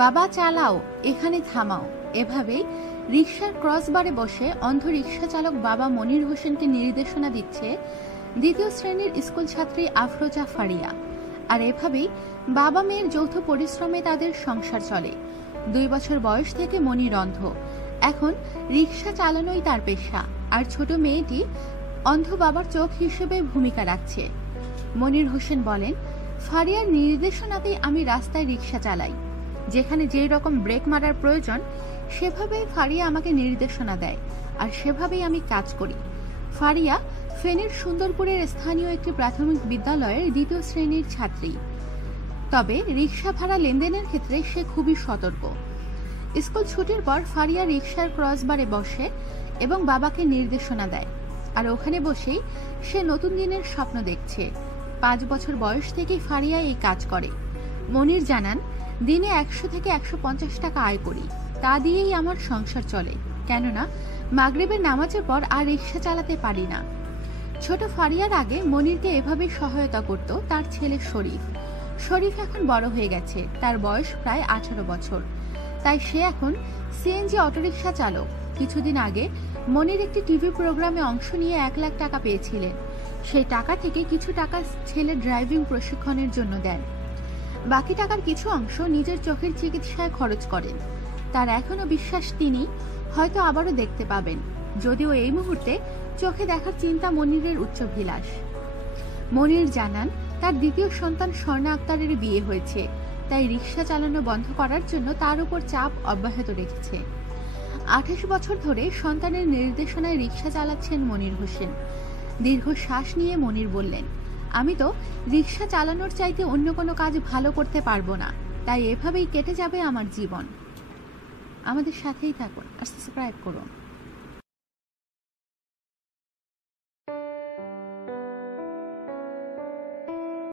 বাবা চালাও, এখানে থামাও। এভাবেই রিকশার ক্রসবারে বসে অন্ধ রিকশা চালক বাবা মনির হোসেনকে নির্দেশনা দিচ্ছে দ্বিতীয় শ্রেণীর স্কুল ছাত্রী আফরোজা ফারিয়া। আর এভাবেই বাবা মেয়ের যৌথ পরিশ্রমে তাদের সংসার চলে। 2 বছর বয়স থেকে মনির অন্ধ, এখন রিকশা চালানোই তার পেশা। আর ছোট মেয়েটি অন্ধ বাবার চোখ হিসেবে ভূমিকা রাখছে। মনির হোসেন বলেন, ফারিয়ার নির্দেশনাতেই আমি রাস্তায় রিকশা চালাই। যেখানে যেই রকম ব্রেক মারার প্রয়োজন সেভাবে ফারিয়া আমাকে নির্দেশনা দেয়, আর সেভাবেই আমি কাজ করি। ফারিয়া ফেনীর সুন্দরপুরের স্থানীয় একটি প্রাথমিক বিদ্যালয়ের 2য় শ্রেণীর ছাত্রী। তবে রিকশা ভাড়া লেনদেনের ক্ষেত্রে সে খুবই সতর্ক। স্কুল ছুটির পর ফারিয়া রিকশার ক্রসবারে বসে এবং বাবাকে নির্দেশনা দেয়। আর ওখানে বসেই সে নতুন দিনের স্বপ্ন দেখছে। 5 বছর বয়স থেকেই ফারিয়া এই কাজ করে। মনির জানান, দিনে 100 থেকে 150 টাকা আয় করি, তা দিয়েই আমার সংসার চলে। কেননা মাগরিবের নামাজের পর আর রিকশা চালাতে পারি না। ছোট ফারিয়ার আগে মনিরকে এভাবে সহায়তা করত তার ছেলে শরীফ। শরীফ এখন বড় হয়ে গেছে, তার বয়স প্রায় 18 বছর। তাই সে এখন সিএনজি অটোরিকশা চালক। কিছুদিন আগে মনির একটি টিভি প্রোগ্রামে অংশ নিয়ে 1 লাখ টাকা পেয়েছিলেন। সেই টাকা থেকে কিছু টাকা ছেলের ড্রাইভিং প্রশিক্ষণের জন্য দেন। বাকি টাকার কিছু অংশ নিজের চোখের চিকিৎসায় খরচ করেন। তার এখনো বিশ্বাস তিনি হয়তো আবারও দেখতে পাবেন, যদিও এই মুহূর্তে চোখে দেখার চিন্তা মনিরের উচ্চাভিলাষ। মনির জানান, তার দ্বিতীয় সন্তান স্বর্ণা আক্তারের বিয়ে হয়েছে, তাই রিকশা চালানো বন্ধ করার জন্য তার উপর চাপ অব্যাহত রেখেছে। 28 বছর ধরে সন্তানের নির্দেশনায় রিকশা চালাচ্ছেন মনির হোসেন। দীর্ঘ শ্বাস নিয়ে মনির বললেন, আমি তো রিকশা চালানোর চাইতে অন্য কোনো কাজ ভালো করতে পারবো না, তাই এভাবেই কেটে যাবে আমার জীবন। আমাদের সাথেই থাকুন আর সাবস্ক্রাইব করুন।